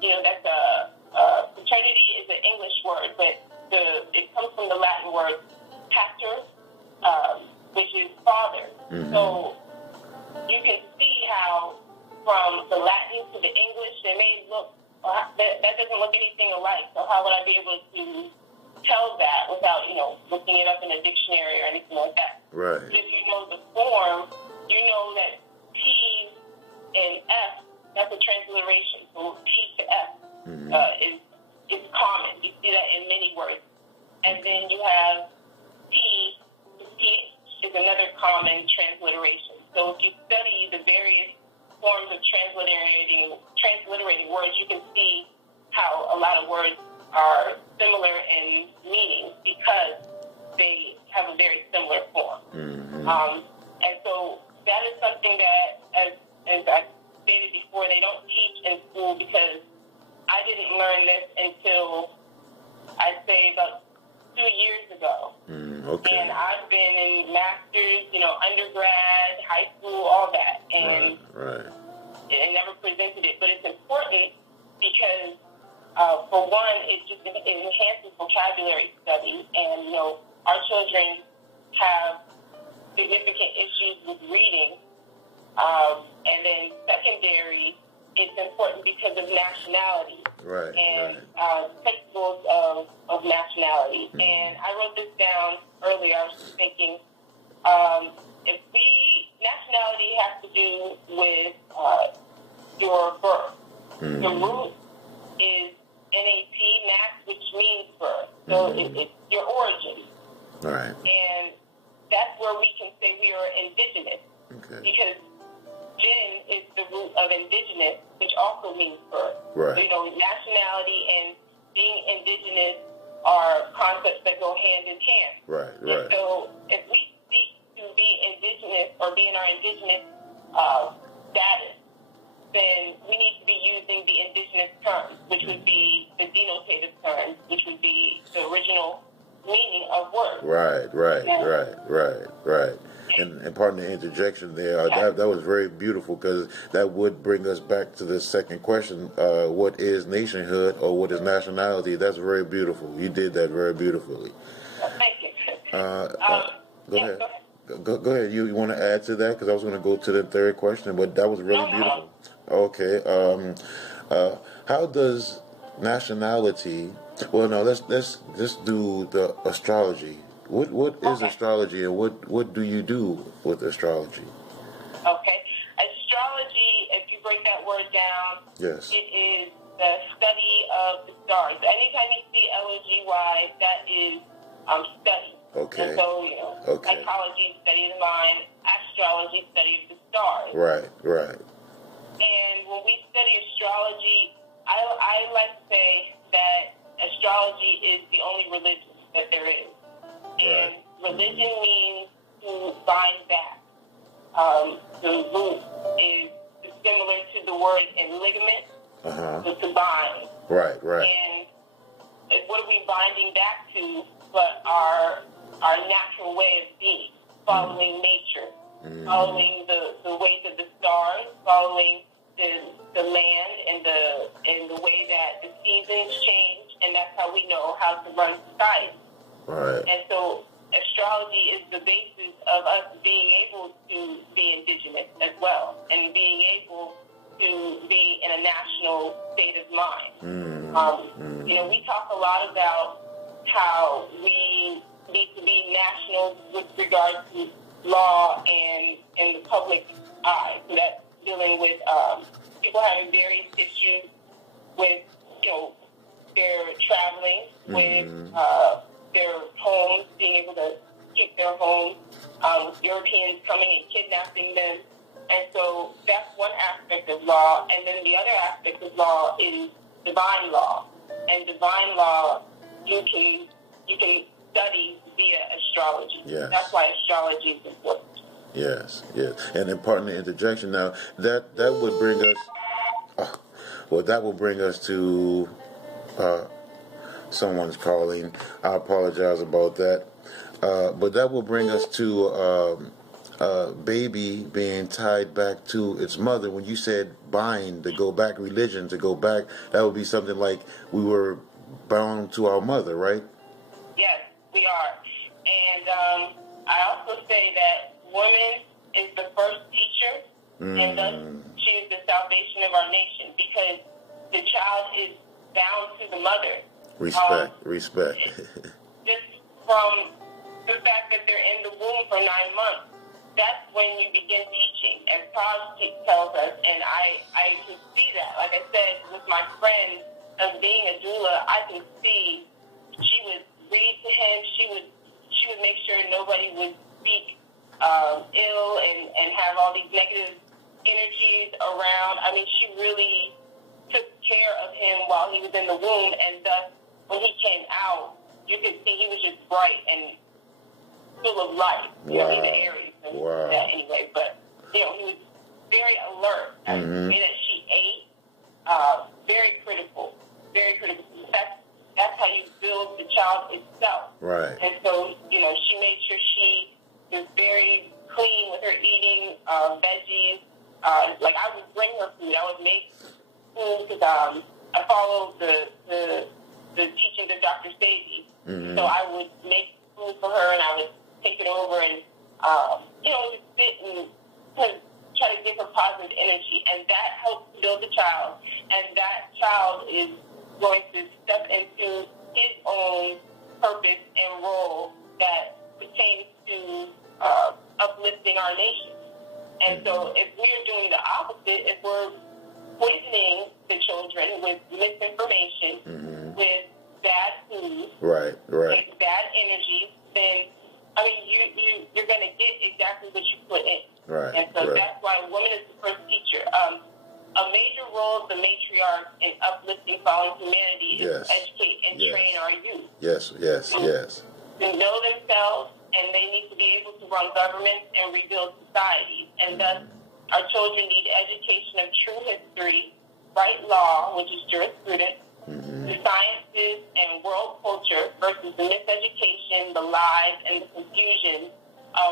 that's fraternity is an English word, but it comes from the Latin word pater, which is father. Mm-hmm. So you can see how from the Latin to the English, they may look, that doesn't look anything alike. So how would I be able to tell that without, looking it up in a dictionary or anything like that? Right. But if you know the form, you know that T and F, that's a transliteration. So T to F is common. You see that in many words. And then you have T to PH is another common transliteration. So if you study the various forms of transliterating words, you can see how a lot of words are similar in meaning because they have a very similar form. Mm-hmm. And so that is something that, as I stated before, they don't teach in school because I didn't learn this until, I'd say, about 2 years ago. Okay. And I've been in master's, undergrad, high school, all that. And right. It never presented it. But it's important because, for one, it enhances vocabulary study. And, our children have significant issues with reading. And then secondary, it's important because of nationality. Right. And principles of nationality. Mm-hmm. And I wrote this down earlier. I was just thinking, nationality has to do with your birth. Mm-hmm. The root is NAT, nat, which means birth. So it's your origin. Right. And that's where we can say we are indigenous. Okay. Because Jin is the root of indigenous, which also means birth. Right. So, nationality and being indigenous are concepts that go hand in hand. Right. And so if we seek to be indigenous or be in our indigenous status, then we need to be using the indigenous terms, which would be the denotative terms, which would be the original meaning of words. Right. And pardon the interjection there. That was very beautiful because that would bring us back to the second question: what is nationhood or what is nationality? That's very beautiful. You did that very beautifully. Thank you. Go ahead. Go ahead. You want to add to that? Because I was going to go to the third question, but that was really beautiful. Okay. How does nationality? Well, no. Let's do the astrology. What is astrology, and what do you do with astrology? Okay. Astrology, if you break that word down, yes, it is the study of the stars. Anytime you see L-O-G-Y, that is study. Okay. And so, psychology, study of the mind, astrology, study of the stars. Right. And when we study astrology, I like to say that astrology is the only religion that there is. And religion means to bind back. The root is similar to the word in ligament, so to bind. Right. And what are we binding back to but our natural way of being, following nature, following the ways of the stars, following the land and the way that the seasons change, and that's how we know how to run society. Right. And so astrology is the basis of us being able to be indigenous as well and being able to be in a national state of mind. We talk a lot about how we need to be national with regard to law and in the public eye. So that's dealing with people having various issues with, their traveling, with their homes, being able to keep their homes, Europeans coming and kidnapping them. And so that's one aspect of law. And then the other aspect of law is divine law. And divine law, you can study via astrology. Yes. That's why astrology is important. Yes. And then pardon the interjection. Now that would bring us. That will bring us to. Someone's calling. I apologize about that. But that will bring us to baby being tied back to its mother. When you said bind, to go back, religion, to go back, that would be something like we were bound to our mother, right? Yes, we are. And I also say that woman is the first teacher, and thus she is the salvation of our nation, because the child is bound to the mother. Respect. Just from the fact that they're in the womb for 9 months, that's when you begin teaching, as Taj tells us, and I can see that. Like I said, with my friend of being a doula, I can see she would read to him. She would make sure nobody would speak ill and have all these negative energies around. I mean, she really took care of him while he was in the womb, and thus, when he came out, you could see he was just bright and full of life. You know, he's an Aries. That anyway, but, you know, he was very alert. I would say that she ate, very critical. That's how you build the child itself. Right. And so, you know, she made sure she was very clean with her eating, veggies. Like, I would bring her food. I would make food because I followed the teachings of Dr. Stacey. So I would make food for her, and I would take it over and, you know, just sit and try to give her positive energy. And that helps build the child. And that child is going to step into his own purpose and role that pertains to uplifting our nation. And so if we're doing the opposite, if we're poisoning the children with misinformation, with bad food, with bad energy, then, I mean, you're going to get exactly what you put in. Right. And so that's why woman is the first teacher. A major role of the matriarch in uplifting fallen humanity is to educate and train our youth. Yes. To know themselves, and they need to be able to run governments and rebuild societies. And thus, our children need education of true history, right law, which is jurisprudence, the sciences and world culture versus the miseducation, the lies, and the confusion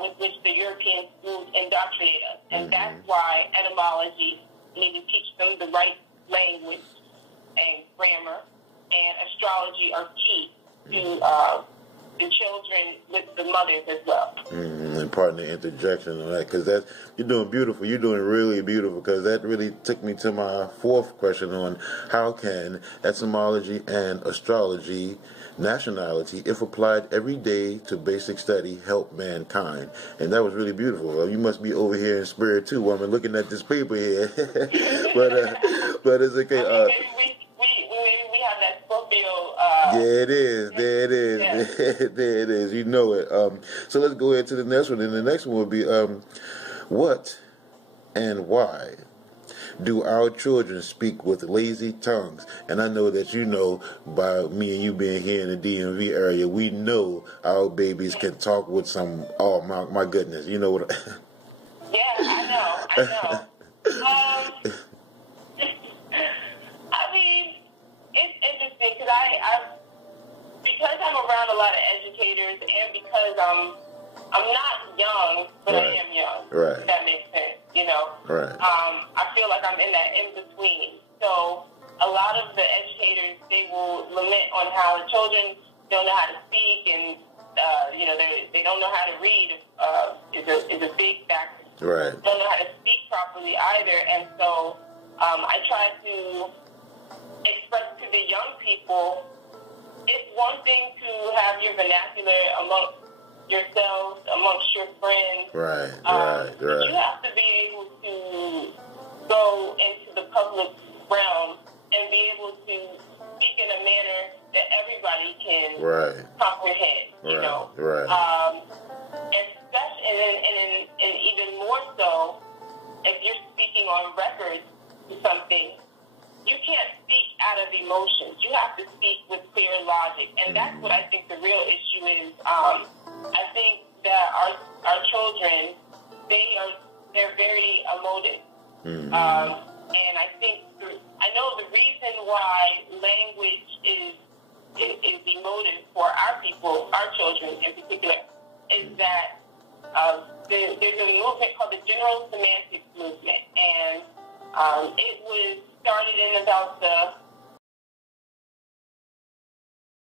with which the European schools indoctrinate us. And that's why etymology, you need to teach them the right language and grammar, and astrology are key to the children with the mothers as well. And pardon the interjection on that, because you're doing beautiful. You're doing really beautiful, because that really took me to my fourth question on how can etymology and astrology, nationality, if applied every day to basic study, help mankind. And that was really beautiful. Well, you must be over here in spirit too, woman, looking at this paper here. but it's okay. We have that Scorpio. There it is. You know it. So let's go ahead to the next one. And the next one will be, what and why do our children speak with lazy tongues? And I know that you know, by me and you being here in the DMV area, we know our babies can talk with some, oh my goodness, you know what? Yeah, I know. I mean, it's interesting because I'm around a lot of educators, and because I'm not young, but I am young. Right. If that makes sense, you know. Right. I feel like I'm in that in between. So a lot of the educators, they will lament on how the children don't know how to speak, and you know, they don't know how to read. Is a big factor. Right. Don't know how to speak properly either, and so I try to express to the young people, it's one thing to have your vernacular amongst yourselves, amongst your friends. Right. But you have to be able to go into the public realm and be able to speak in a manner that everybody can comprehend. You know. Right. And even more so, if you're speaking on records to something, you can't speak out of emotions. You have to speak with clear logic, and that's what I think the real issue is. I think that our children, they're very emotive, and I know the reason why language is emotive for our people, our children in particular, is that There's a movement called the General Semantics Movement, and it was started in about the